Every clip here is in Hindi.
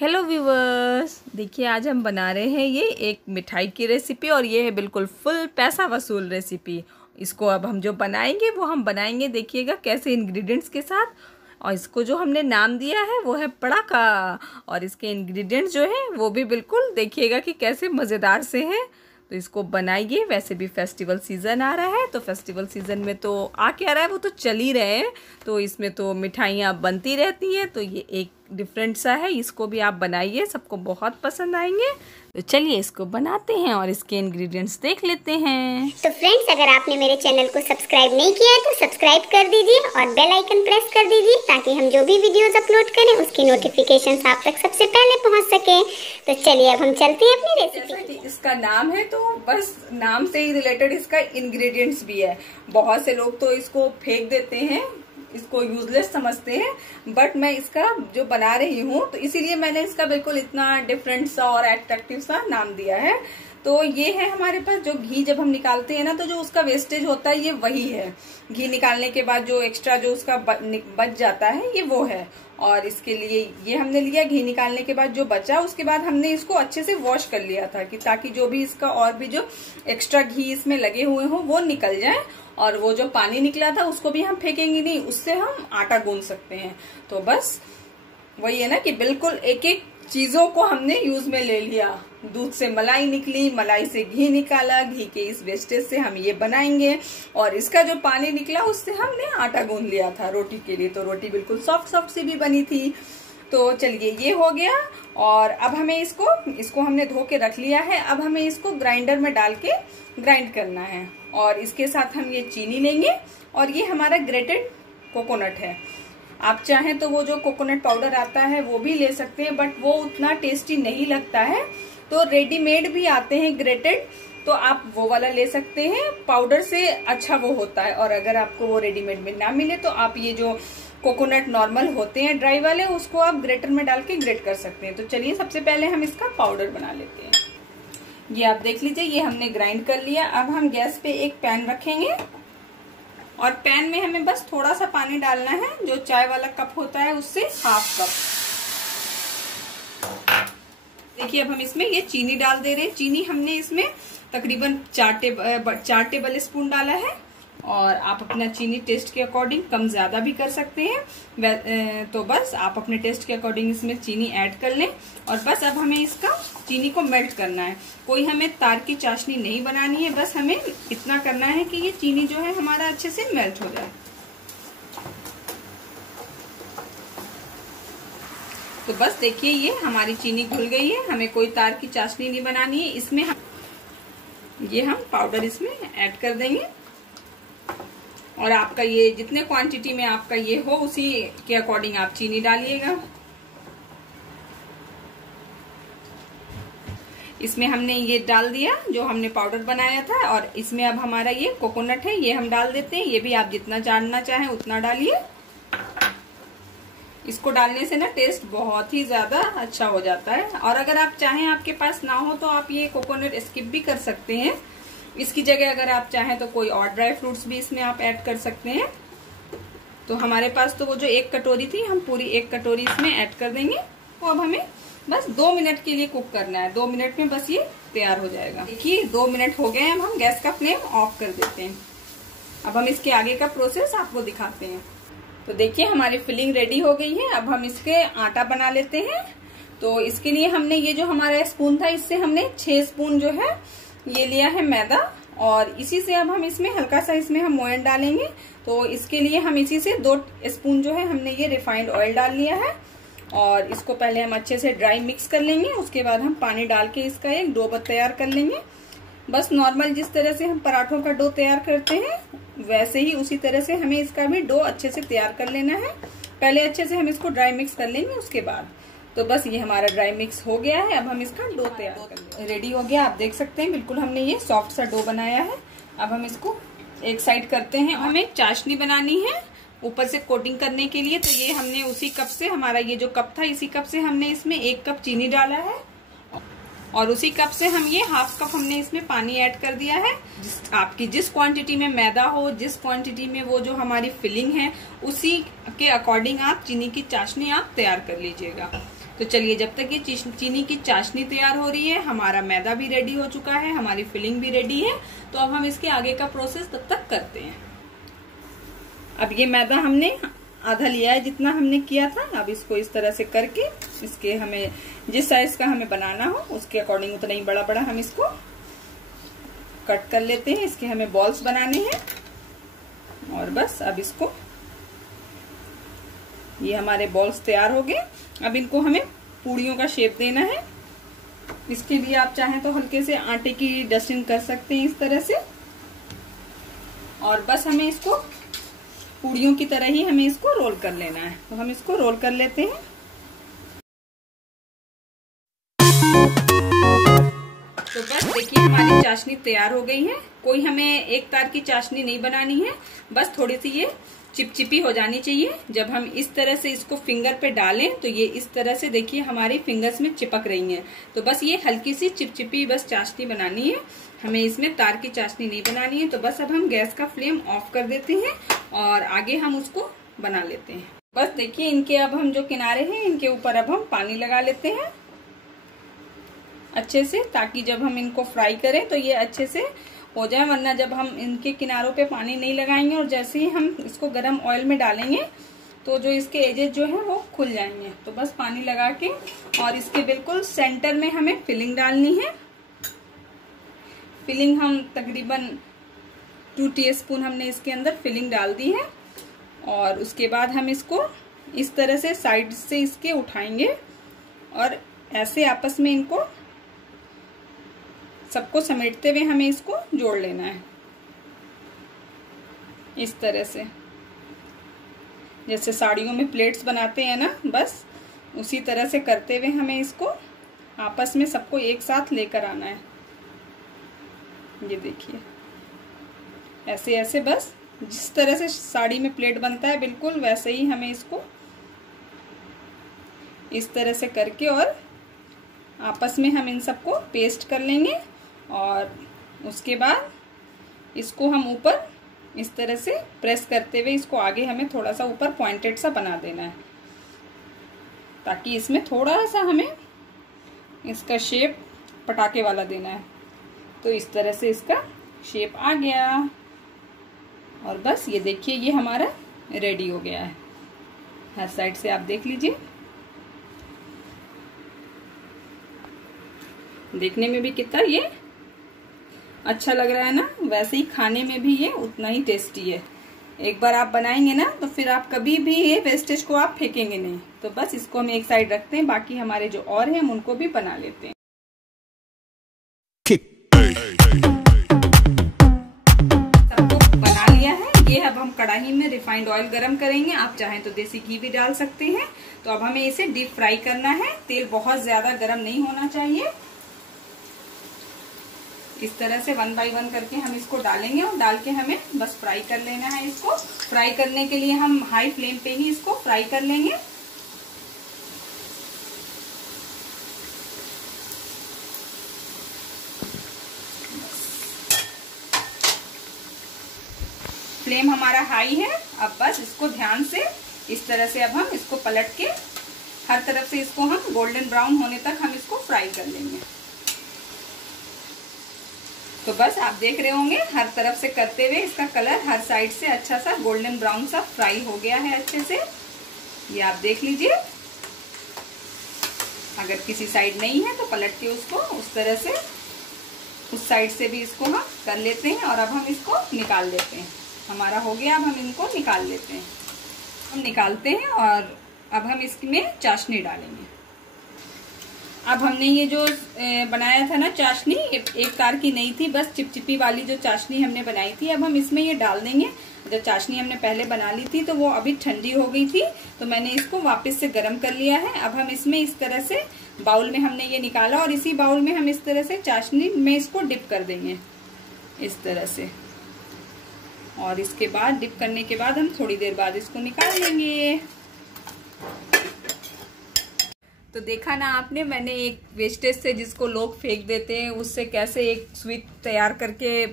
हेलो व्यूवर्स, देखिए आज हम बना रहे हैं ये एक मिठाई की रेसिपी और ये है बिल्कुल फुल पैसा वसूल रेसिपी। इसको अब हम जो बनाएंगे वो हम बनाएंगे, देखिएगा कैसे इंग्रेडिएंट्स के साथ। और इसको जो हमने नाम दिया है वो है पड़ाका। और इसके इंग्रेडिएंट्स जो है वो भी बिल्कुल देखिएगा कि कैसे मज़ेदार से हैं। तो इसको बनाइए। वैसे भी फेस्टिवल सीज़न आ रहा है, तो फेस्टिवल सीज़न में तो आ क्या रहा है वो तो चल ही रहे हैं, तो इसमें तो मिठाइयाँ बनती रहती हैं। तो ये एक डिफरेंट सा है, इसको भी आप बनाइए, सबको बहुत पसंद आएंगे। तो चलिए इसको बनाते हैं और इसके इंग्रेडिएंट्स देख लेते हैं। तो फ्रेंड्स, अगर आपने मेरे चैनल को सब्सक्राइब नहीं किया है तो सब्सक्राइब कर दीजिए और बेल आइकन प्रेस कर दीजिए ताकि हम जो भी वीडियोस अपलोड करें उसकी नोटिफिकेशंस आप तक सबसे पहले पहुंच सके। तो चलिए अब हम चलते हैं अपनी रेसिपी। इसका नाम है तो बस नाम से ही रिलेटेड इसका इंग्रेडिएंट्स भी है। बहुत से लोग तो इसको फेंक देते हैं, इसको यूजलेस समझते हैं, बट मैं इसका जो बना रही हूँ तो इसीलिए मैंने इसका बिल्कुल इतना डिफरेंट सा और अट्रैक्टिव सा नाम दिया है। तो ये है हमारे पास जो घी जब हम निकालते हैं ना, तो जो उसका वेस्टेज होता है ये वही है। घी निकालने के बाद जो एक्स्ट्रा जो उसका बच जाता है ये वो है। और इसके लिए ये हमने लिया, घी निकालने के बाद जो बचा उसके बाद हमने इसको अच्छे से वॉश कर लिया था कि ताकि जो भी इसका और भी जो एक्स्ट्रा घी इसमें लगे हुए हो वो निकल जाए। और वो जो पानी निकला था उसको भी हम फेंकेंगे नहीं, उससे हम आटा गूंथ सकते हैं। तो बस वही है ना कि बिल्कुल एक एक चीजों को हमने यूज में ले लिया। दूध से मलाई निकली, मलाई से घी निकाला, घी के इस वेस्टेज से हम ये बनाएंगे। और इसका जो पानी निकला उससे हमने आटा गूंथ लिया था रोटी के लिए, तो रोटी बिल्कुल सॉफ्ट सॉफ्ट सी भी बनी थी। तो चलिए ये हो गया। और अब हमें इसको हमने धो के रख लिया है। अब हमें इसको ग्राइंडर में डाल के ग्राइंड करना है। और इसके साथ हम ये चीनी लेंगे और ये हमारा ग्रेटेड कोकोनट है। आप चाहें तो वो जो कोकोनट पाउडर आता है वो भी ले सकते हैं, बट वो उतना टेस्टी नहीं लगता है। तो रेडीमेड भी आते हैं ग्रेटेड, तो आप वो वाला ले सकते हैं, पाउडर से अच्छा वो होता है। और अगर आपको वो रेडीमेड में ना मिले तो आप ये जो कोकोनट नॉर्मल होते हैं ड्राई वाले, उसको आप ग्रेटर में डाल के ग्रेट कर सकते हैं। तो चलिए सबसे पहले हम इसका पाउडर बना लेते हैं। ये आप देख लीजिए, ये हमने ग्राइंड कर लिया। अब हम गैस पे एक पैन रखेंगे और पैन में हमें बस थोड़ा सा पानी डालना है, जो चाय वाला कप होता है उससे हाफ कप। देखिए अब हम इसमें ये चीनी डाल दे रहे हैं। चीनी हमने इसमें तकरीबन 4 टेबल स्पून डाला है। और आप अपना चीनी टेस्ट के अकॉर्डिंग कम ज्यादा भी कर सकते हैं। तो बस आप अपने टेस्ट के अकॉर्डिंग इसमें चीनी ऐड कर लें। और बस अब हमें इसका चीनी को मेल्ट करना है। कोई हमें तार की चाशनी नहीं बनानी है, बस हमें इतना करना है कि ये चीनी जो है हमारा अच्छे से मेल्ट हो जाए। तो बस देखिए ये हमारी चीनी घुल गई है, हमें कोई तार की चाशनी नहीं बनानी है। इसमें हम पाउडर इसमें ऐड कर देंगे। और आपका ये जितने क्वांटिटी में आपका ये हो उसी के अकॉर्डिंग आप चीनी डालिएगा। इसमें हमने ये डाल दिया जो हमने पाउडर बनाया था। और इसमें अब हमारा ये कोकोनट है, ये हम डाल देते हैं। ये भी आप जितना डालना चाहें उतना डालिए। इसको डालने से ना टेस्ट बहुत ही ज्यादा अच्छा हो जाता है। और अगर आप चाहें आपके पास ना हो तो आप ये कोकोनट स्किप भी कर सकते हैं। इसकी जगह अगर आप चाहें तो कोई और ड्राई फ्रूट्स भी इसमें आप ऐड कर सकते हैं। तो हमारे पास तो वो जो 1 कटोरी थी, हम पूरी 1 कटोरी इसमें ऐड कर देंगे। तो अब हमें बस 2 मिनट के लिए कुक करना है। 2 मिनट में बस ये तैयार हो जाएगा। देखिए 2 मिनट हो गए, अब हम गैस का फ्लेम ऑफ कर देते हैं। अब हम इसके आगे का प्रोसेस आपको दिखाते हैं। तो देखिए हमारी फिलिंग रेडी हो गई है। अब हम इसके आटा बना लेते हैं। तो इसके लिए हमने ये जो हमारा स्पून था, इससे हमने 6 स्पून जो है ये लिया है मैदा। और इसी से अब हम इसमें हल्का सा इसमें हम मोयन डालेंगे। तो इसके लिए हम इसी से 2 स्पून जो है हमने ये रिफाइंड ऑयल डाल लिया है। और इसको पहले हम अच्छे से ड्राई मिक्स कर लेंगे। उसके बाद हम पानी डाल के इसका एक डो तैयार कर लेंगे। बस नॉर्मल जिस तरह से हम पराठों का डो तैयार करते हैं वैसे ही उसी तरह से हमें इसका भी डो अच्छे से तैयार कर लेना है। पहले अच्छे से हम इसको ड्राई मिक्स कर लेंगे उसके बाद। तो बस ये हमारा ड्राई मिक्स हो गया है। अब हम इसका डो तैयार कर लेंगे। रेडी हो गया, आप देख सकते हैं बिल्कुल हमने ये सॉफ्ट सा डो बनाया है। अब हम इसको एक साइड करते हैं। हमें चाशनी बनानी है ऊपर से कोटिंग करने के लिए। तो ये हमने उसी कप से, हमारा ये जो कप था इसी कप से हमने इसमें 1 कप चीनी डाला है। और उसी कप से हम ये हाफ कप हमने इसमें पानी ऐड कर दिया है। आपकी जिस क्वांटिटी में मैदा हो, जिस क्वांटिटी में वो जो हमारी फिलिंग है, उसी के अकॉर्डिंग आप चीनी की चाशनी आप तैयार कर लीजिएगा। तो चलिए, जब तक ये चीनी की चाशनी तैयार हो रही है, हमारा मैदा भी रेडी हो चुका है, हमारी फिलिंग भी रेडी है। तो अब हम इसके आगे का प्रोसेस तब तक करते हैं। अब ये मैदा हमने आधा लिया है जितना हमने किया था। अब इसको इस तरह से करके इसके हमें जिस साइज का हमें बनाना हो उसके अकॉर्डिंग उतना ही बड़ा बड़ा हम इसको कट कर लेते हैं। इसके हमें बॉल्स बनाने हैं और बस अब इसको, ये हमारे बॉल्स तैयार हो गए। अब इनको हमें पूड़ियों का शेप देना है। इसके लिए आप चाहें तो हल्के से आटे की डस्टिंग कर सकते हैं इस तरह से, और बस हमें इसको पूड़ियों की तरह ही हमें इसको रोल कर लेना है। तो हम इसको रोल कर लेते हैं। तो बस देखिए, हमारी चाशनी तैयार हो गई है। कोई हमें एक तार की चाशनी नहीं बनानी है, बस थोड़ी सी ये चिपचिपी हो जानी चाहिए। जब हम इस तरह से इसको फिंगर पे डालें तो ये इस तरह से देखिए हमारी फिंगर्स में चिपक रही हैं। तो बस ये हल्की सी चिपचिपी बस चाशनी बनानी है, हमें इसमें तार की चाशनी नहीं बनानी है। तो बस अब हम गैस का फ्लेम ऑफ कर देते हैं और आगे हम उसको बना लेते हैं। बस देखिए, इनके अब हम जो किनारे हैं इनके ऊपर अब हम पानी लगा लेते हैं अच्छे से, ताकि जब हम इनको फ्राई करें तो ये अच्छे से हो जाए। वरना जब हम इनके किनारों पे पानी नहीं लगाएंगे और जैसे ही हम इसको गरम ऑयल में डालेंगे तो जो इसके एजेस जो है वो खुल जाएंगे। तो बस पानी लगा के और इसके बिल्कुल सेंटर में हमें फिलिंग डालनी है। फिलिंग हम तकरीबन 2 टीस्पून हमने इसके अंदर फिलिंग डाल दी है। और उसके बाद हम इसको इस तरह से साइड से इसके उठाएंगे और ऐसे आपस में इनको सबको समेटते हुए हमें इसको जोड़ लेना है इस तरह से। जैसे साड़ियों में प्लेट्स बनाते हैं ना, बस उसी तरह से करते हुए हमें इसको आपस में सबको एक साथ लेकर आना है। ये देखिए, ऐसे ऐसे बस जिस तरह से साड़ी में प्लेट बनता है बिल्कुल वैसे ही हमें इसको इस तरह से करके और आपस में हम इन सबको पेस्ट कर लेंगे। और उसके बाद इसको हम ऊपर इस तरह से प्रेस करते हुए इसको आगे हमें थोड़ा सा ऊपर पॉइंटेड सा बना देना है, ताकि इसमें थोड़ा सा हमें इसका शेप पटाखे वाला देना है। तो इस तरह से इसका शेप आ गया और बस ये देखिए, ये हमारा रेडी हो गया है। हर साइड से आप देख लीजिए, देखने में भी कितना ये अच्छा लग रहा है ना, वैसे ही खाने में भी ये उतना ही टेस्टी है। एक बार आप बनाएंगे ना तो फिर आप कभी भी ये वेस्टेज को आप फेंकेंगे नहीं। तो बस इसको हम एक साइड रखते हैं, बाकी हमारे जो और हैं हम उनको भी बना लेते हैं। सबको बना लिया है। ये अब हम कढ़ाई में रिफाइंड ऑयल गरम करेंगे, आप चाहें तो देसी घी भी डाल सकते हैं। तो अब हमें इसे डीप फ्राई करना है। तेल बहुत ज्यादा गरम नहीं होना चाहिए। इस तरह से 1 बाय 1 करके हम इसको डालेंगे और डाल के हमें बस फ्राई कर लेना है। इसको फ्राई करने के लिए हम हाई फ्लेम पे ही इसको फ्राई कर लेंगे। फ्लेम हमारा हाई है। अब बस इसको ध्यान से इस तरह से अब हम इसको पलट के हर तरफ से इसको हम गोल्डन ब्राउन होने तक हम इसको फ्राई कर लेंगे। तो बस आप देख रहे होंगे, हर तरफ से करते हुए इसका कलर हर साइड से अच्छा सा गोल्डन ब्राउन सा फ्राई हो गया है अच्छे से। ये आप देख लीजिए। अगर किसी साइड नहीं है तो पलट के उसको उस तरह से उस साइड से भी इसको हम कर लेते हैं और अब हम इसको निकाल लेते हैं। हमारा हो गया, अब हम इनको निकाल लेते हैं। हम निकालते हैं और अब हम इसमें चाशनी डालेंगे। अब हमने ये जो बनाया था ना चाशनी, एक तार की नहीं थी, बस चिपचिपी वाली जो चाशनी हमने बनाई थी, अब हम इसमें ये डाल देंगे। जो चाशनी हमने पहले बना ली थी तो वो अभी ठंडी हो गई थी, तो मैंने इसको वापस से गर्म कर लिया है। अब हम इसमें इस तरह से बाउल में हमने ये निकाला और इसी बाउल में हम इस तरह से चाशनी में इसको डिप कर देंगे इस तरह से। और इसके बाद डिप करने के बाद हम थोड़ी देर बाद इसको निकाल लेंगे। तो देखा ना आपने, मैंने एक वेस्टेज से जिसको लोग फेंक देते हैं उससे कैसे एक स्वीट तैयार करके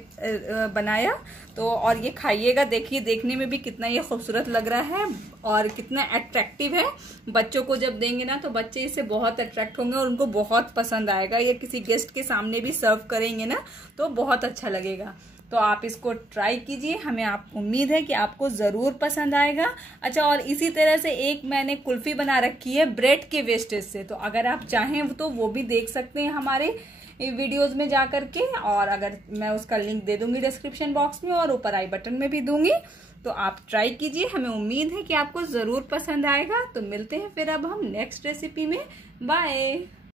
बनाया। तो और ये खाइएगा, देखिए देखने में भी कितना ये खूबसूरत लग रहा है और कितना अट्रैक्टिव है। बच्चों को जब देंगे ना तो बच्चे इससे बहुत अट्रैक्ट होंगे और उनको बहुत पसंद आएगा। ये किसी गेस्ट के सामने भी सर्व करेंगे ना तो बहुत अच्छा लगेगा। तो आप इसको ट्राई कीजिए, हमें आप उम्मीद है कि आपको ज़रूर पसंद आएगा। अच्छा, और इसी तरह से एक मैंने कुल्फ़ी बना रखी है ब्रेड के वेस्टेज से, तो अगर आप चाहें तो वो भी देख सकते हैं हमारे वीडियोस में जा करके, और अगर मैं उसका लिंक दे दूंगी डिस्क्रिप्शन बॉक्स में और ऊपर आई बटन में भी दूंगी। तो आप ट्राई कीजिए, हमें उम्मीद है कि आपको ज़रूर पसंद आएगा। तो मिलते हैं फिर अब हम नेक्स्ट रेसिपी में। बाय।